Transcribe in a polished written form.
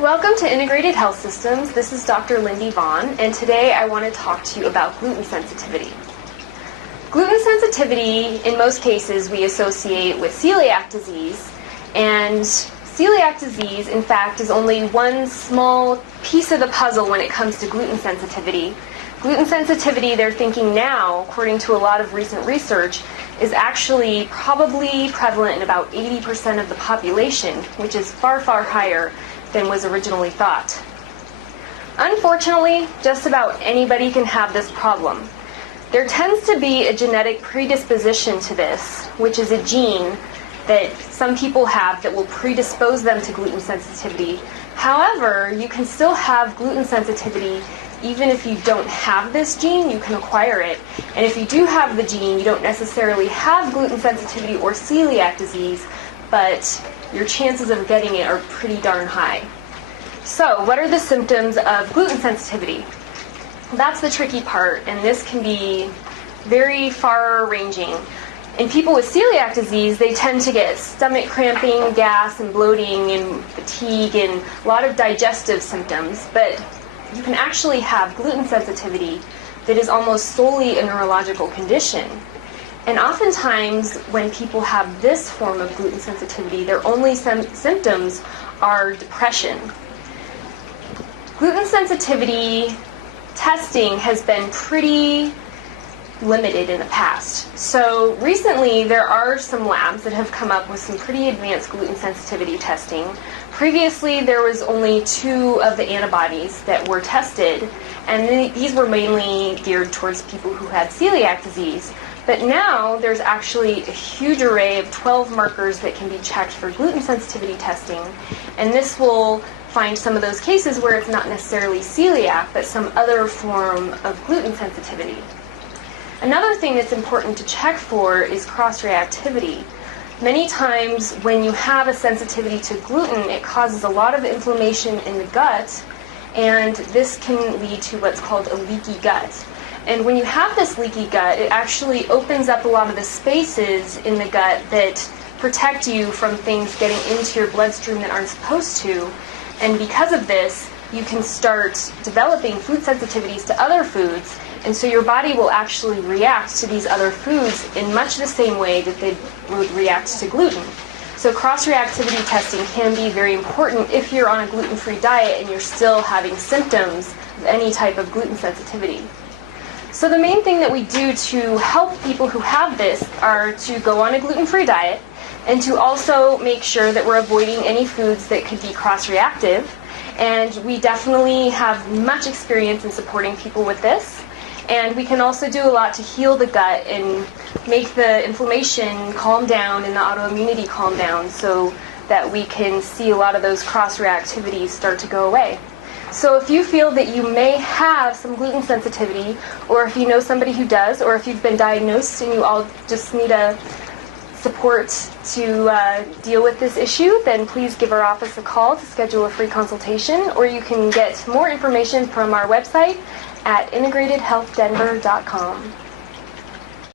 Welcome to Integrated Health Systems. This is Dr. Lindy Vaughn, and today I want to talk to you about gluten sensitivity. Gluten sensitivity, in most cases, we associate with celiac disease, and celiac disease, in fact, is only one small piece of the puzzle when it comes to gluten sensitivity. Gluten sensitivity, they're thinking now, according to a lot of recent research, is actually probably prevalent in about 80% of the population, which is far, far higher than was originally thought. Unfortunately, just about anybody can have this problem. There tends to be a genetic predisposition to this, which is a gene that some people have that will predispose them to gluten sensitivity. However, you can still have gluten sensitivity even if you don't have this gene. You can acquire it. And if you do have the gene, you don't necessarily have gluten sensitivity or celiac disease, but your chances of getting it are pretty darn high. So, what are the symptoms of gluten sensitivity? That's the tricky part, and this can be very far-ranging. In people with celiac disease, they tend to get stomach cramping, gas, and bloating, and fatigue, and a lot of digestive symptoms. But you can actually have gluten sensitivity that is almost solely a neurological condition. And oftentimes, when people have this form of gluten sensitivity, their only symptoms are depression. Gluten sensitivity testing has been pretty limited in the past. So recently, there are some labs that have come up with some pretty advanced gluten sensitivity testing. Previously, there was only 2 of the antibodies that were tested, and these were mainly geared towards people who had celiac disease. But now there's actually a huge array of 12 markers that can be checked for gluten sensitivity testing, and this will find some of those cases where it's not necessarily celiac, but some other form of gluten sensitivity. Another thing that's important to check for is cross-reactivity. Many times when you have a sensitivity to gluten, it causes a lot of inflammation in the gut, and this can lead to what's called a leaky gut. And when you have this leaky gut, it actually opens up a lot of the spaces in the gut that protect you from things getting into your bloodstream that aren't supposed to. And because of this, you can start developing food sensitivities to other foods, and so your body will actually react to these other foods in much the same way that they would react to gluten. So cross-reactivity testing can be very important if you're on a gluten-free diet and you're still having symptoms of any type of gluten sensitivity. So the main thing that we do to help people who have this are to go on a gluten-free diet and to also make sure that we're avoiding any foods that could be cross-reactive. And we definitely have much experience in supporting people with this. And we can also do a lot to heal the gut and make the inflammation calm down and the autoimmunity calm down so that we can see a lot of those cross-reactivities start to go away. So if you feel that you may have some gluten sensitivity, or if you know somebody who does, or if you've been diagnosed and you all just need a support to deal with this issue, then please give our office a call to schedule a free consultation, or you can get more information from our website at integratedhealthdenver.com.